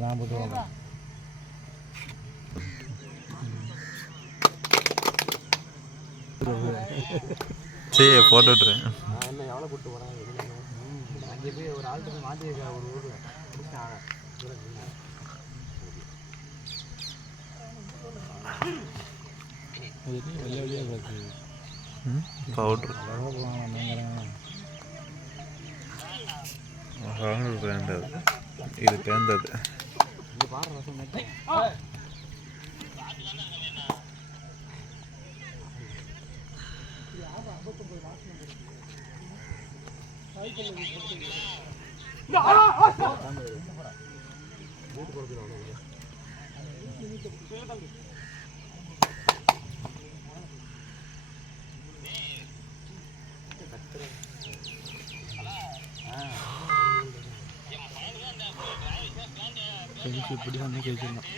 நான் போட்டு சரி போட்டு விட்டுறேன். என்ன எவ்வளோ கூப்பிட்டு போகிறேன் அங்கே போய் ஒரு ஆள்கிட்ட போய் மாற்றிருக்கா ஒரு ஊரில் வெளியே வெளியே கிடக்கு பவுட்ரு பேண்டது இது பேந்தது இது பாரு ரசம் இப்படி வந்து கேட்கணும்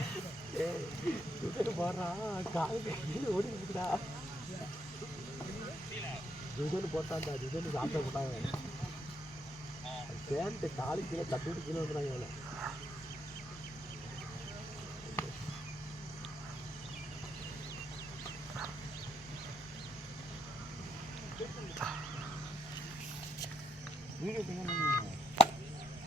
போடுறா காலையில் ஓடிக்கிட்டா ஜுதல் போட்டாண்டா ஜுதல் சாப்பிட போட்டாங்க பேண்ட்டு காலு கீழே தட்டு கீழே வந்துடுறாங்க எவ்வளோ வீடியோ பண்ணிட்டு வரோம்.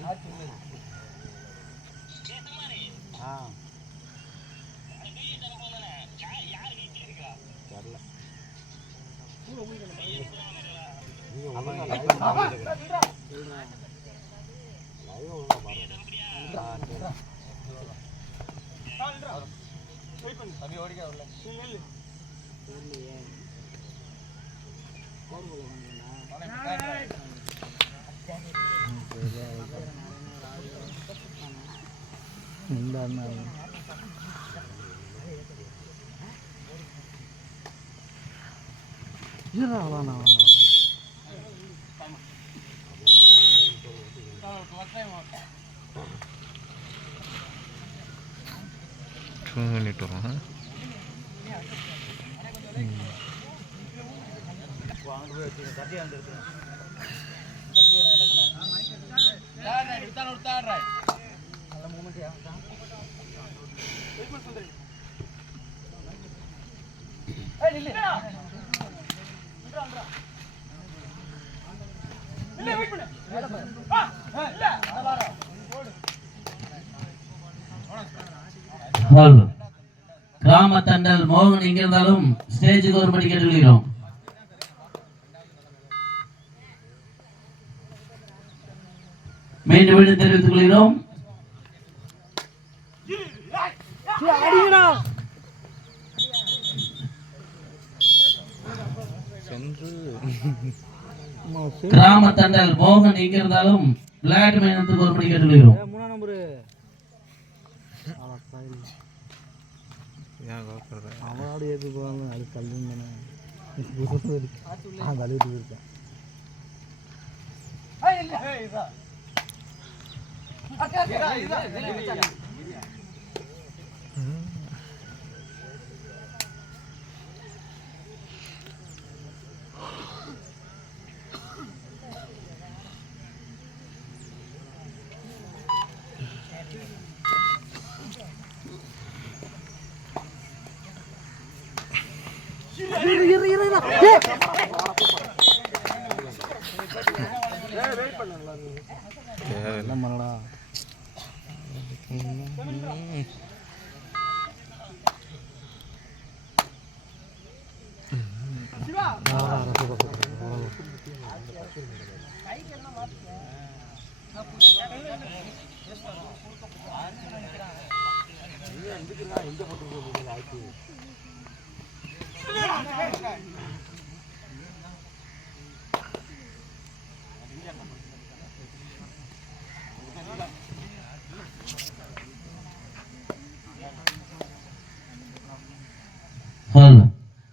கிராம தண்டல் மோகன் எங்க இருந்தாலும் ஸ்டேஜுக்கு ஒரு படி கேட்டுக்கிறோம். மீண்டும் மீண்டும் தெரிவித்துக் கொள்கிறோம். கிராம தண்டல் மோகன் எங்க இருந்தாலும் விளையாட்டு மைதானத்துக்கு ஒரு படி கேட்டுக்கிறோம். அவனோட ஏது போவாங்க அது கல்வி கழுவிட்டு இருக்கேன் பண்ணடா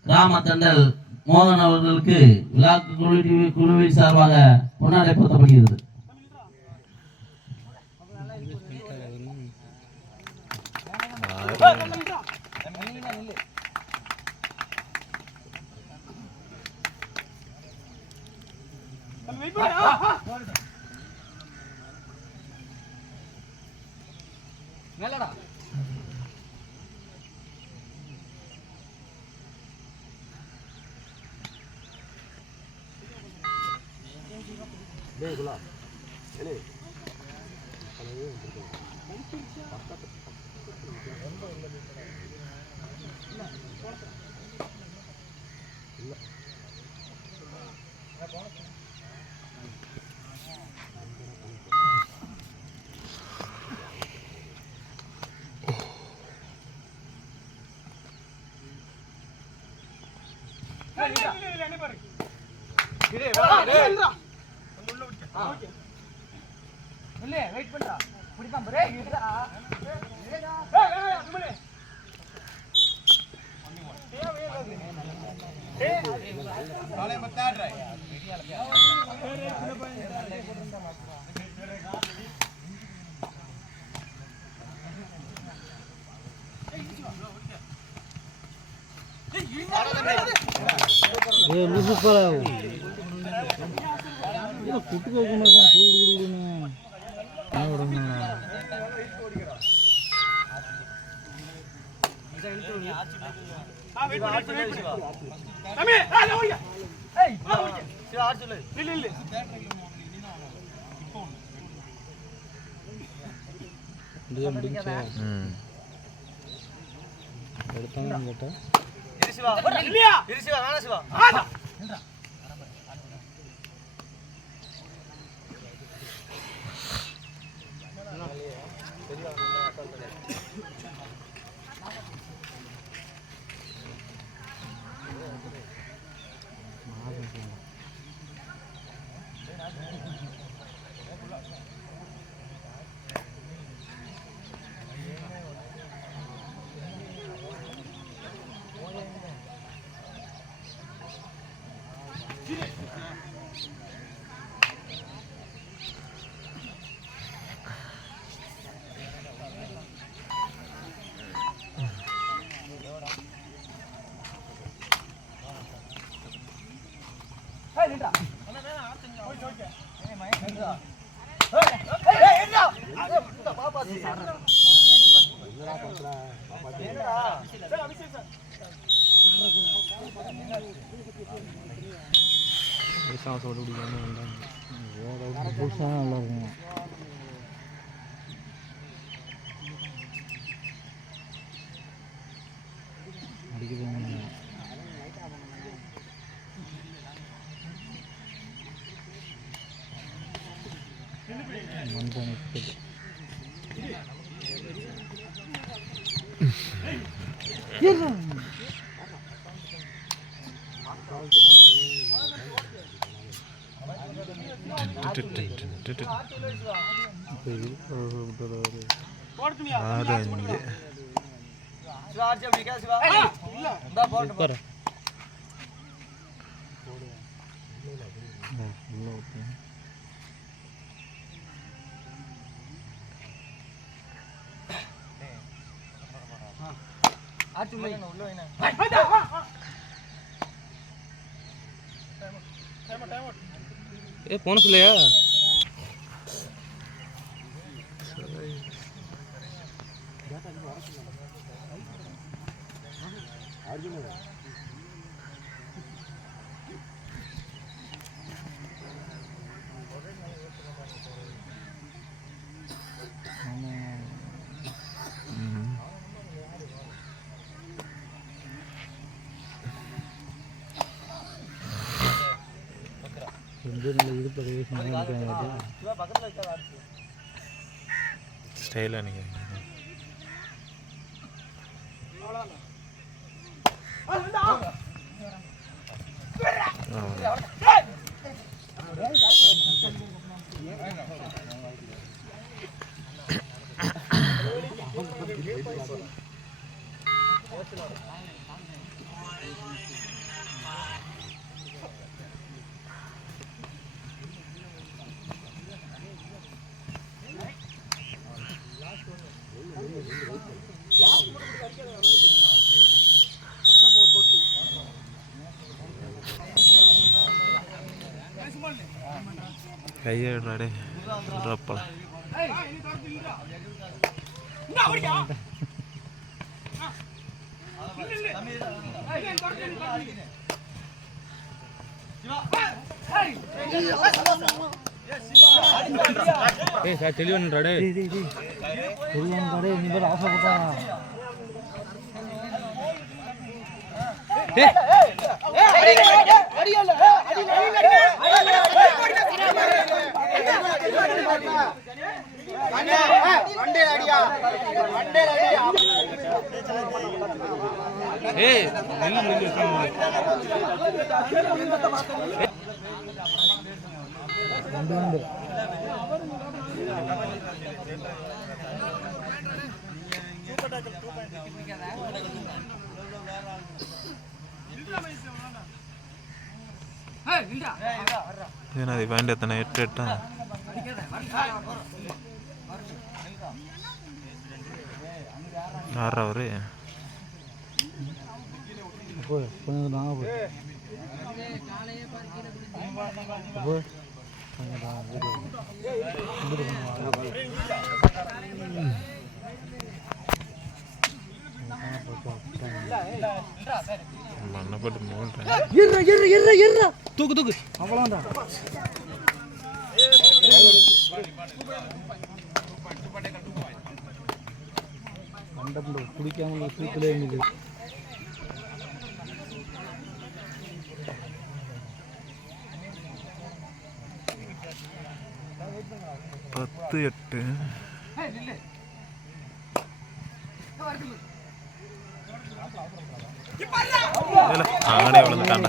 கிராம தண்டல் மோகன் அவர்களுக்கு விழாக்கு குழுவின் சார்பாக பொன்னாடை போர்த்தப்படுகிறது. டேய் குலா ஏலே வெயிட் பண்றா பிடிப்பான் பிரே போன சொல்லையா ஸ்டைலாக நீங்கள் கையாடே ட்ராப்பா ஏய் சார் தெளிவன்றா டேய் தெளிவன்றா டேய் நீ வேற ஆஃப் ஆகடா டேய் அடியல வண்டே அடியா ஏய் நில்லு ಏನದು ಬಾಂಡೆತನ ಎಟ್ಟ ಯಾರವ್ರಿ மண்ணப்பட்டு மூன்றேன் தூக்கு தூக்கு அவ்வளோண்டா மண்டபம் குடிக்காம தூக்கிலே இருந்தது 10-8 അങ്ങനെ വിളന്നിട്ടാണ്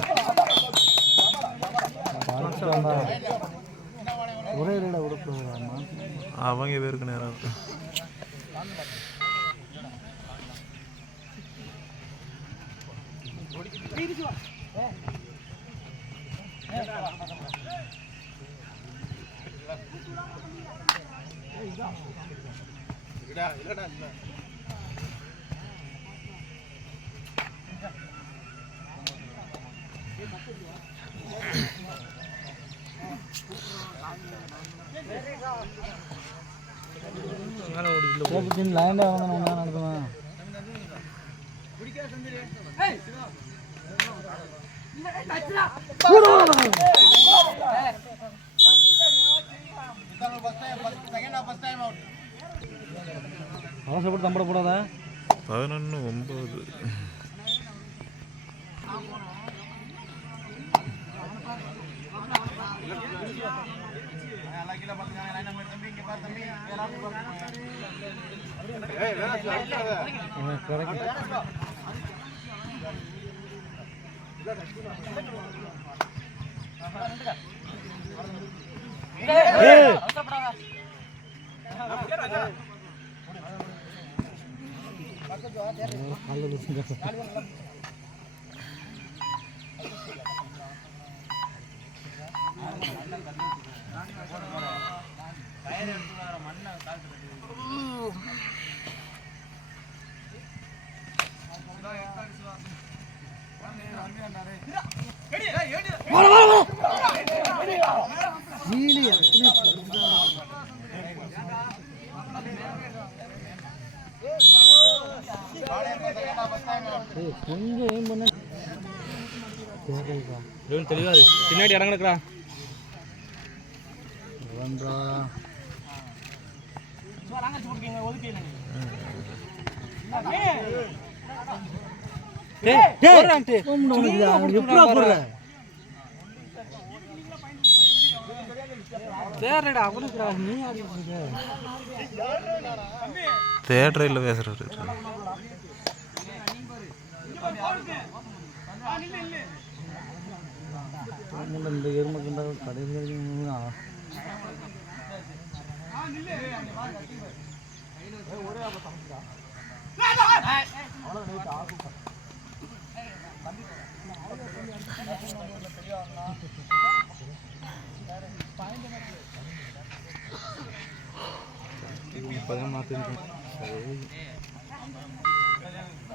அவங்க பேருக்கு நேரம் லைன் நடத்துமா அவசரப்பட்டு தம்பட போடாதா 11-9 தெளிவாது பின்னாடி இறங்கடா தேட்டரில் பேசுறாரு இந்த எருமக்குண்டா கடைசி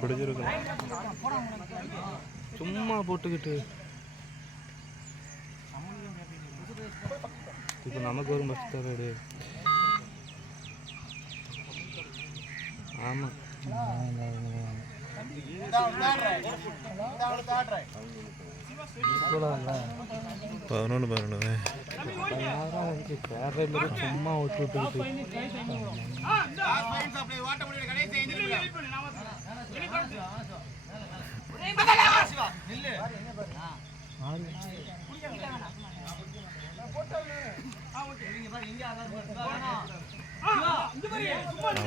பிடிச்சிருக்கலாம் சும்மா போட்டுக்கிட்டு இப்போ நமக்கு ஒரு பஸ் தராது ஆமாம் 11 சும்மா விட்டு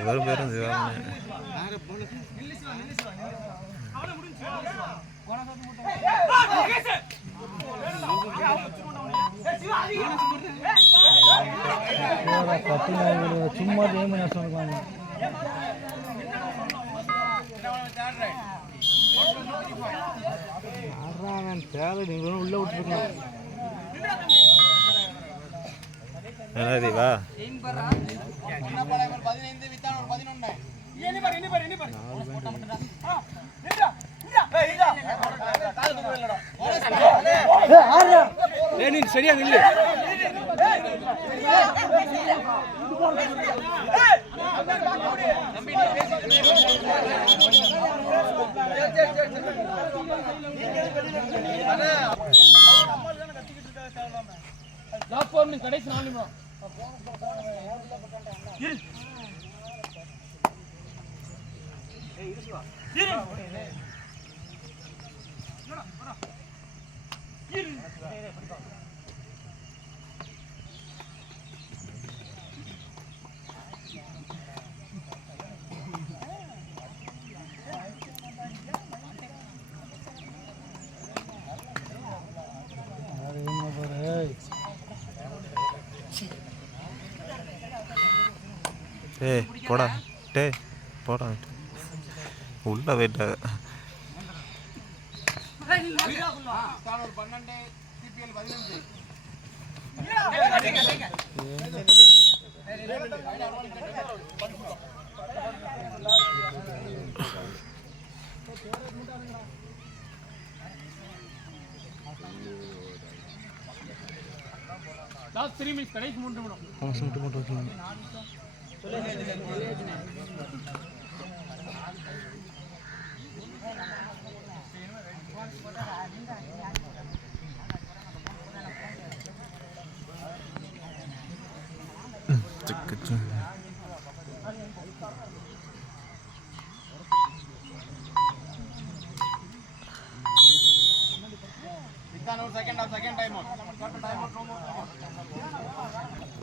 அவர் பேரும் சிவாங்க சும்மா கேம் சொல்லுவாங்க தேவை நீங்களும் உள்ள விட்டுருக்கோம் வா சரியா நில்லு கடைசி 4 நிமிடம் டேய் போடா டேய் போடா உள்ள போயிட்ட லாஸ்ட் 3 மினிட்ஸ் கடைசி 3 நிமிடம் பாஸ் மட்டும் வைக்கலாம் second time out. Second one is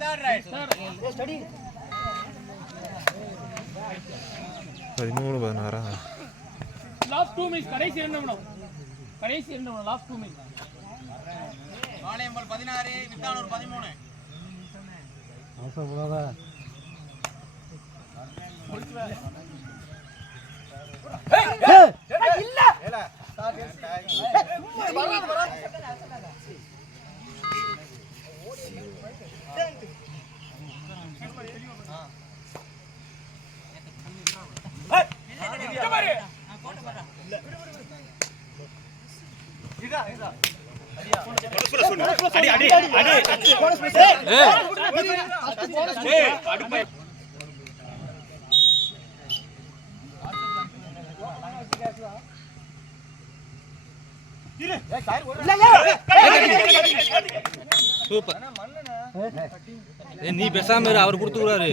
third right, third right. Study. 13-16 Last 2 minutes. கடைசி 2 நிமிடம். Last 2 minutes. வாணியம்பல் 16, வித்தானூர் 13. அவசரப்படாத. இல்ல. சூப்பர் நீ பேசாம இரு அவர் கொடுத்துறாரு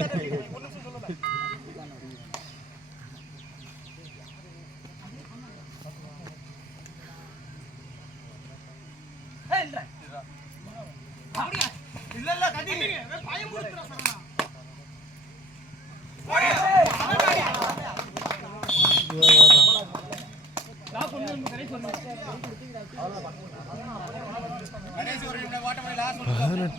18 14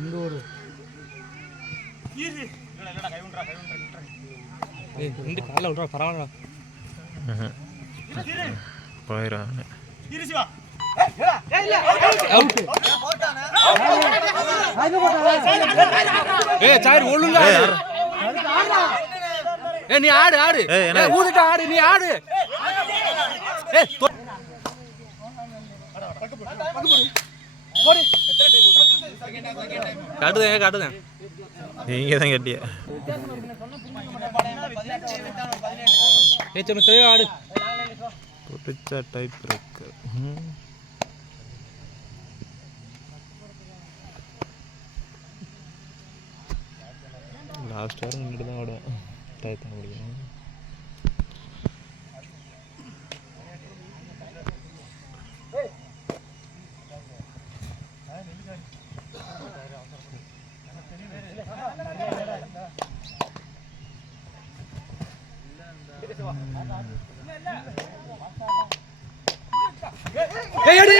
இங்க ஒரு ஏய் ரெண்டு கால்ல விட்றா பரவாயில்லடா. போயிடும். அவுட். ஏய் சார் ஒழுங்கா ஆடு. ஏய் நீ ஆடு ஆடு. ஏய் ஊதிட்ட ஆடு நீ ஆடு. ஏய் காட்டுதேன் நீங்க தான் கட்டிய. ஏய் சொன்ன தெளிவா ஆடு. புடிச்ச டைப் இருக்கு. லாஸ்ட் வாரம் நின்றுட்டு தான் ஆடுவேன். டைத்தான் முடியும். ஏய் எடு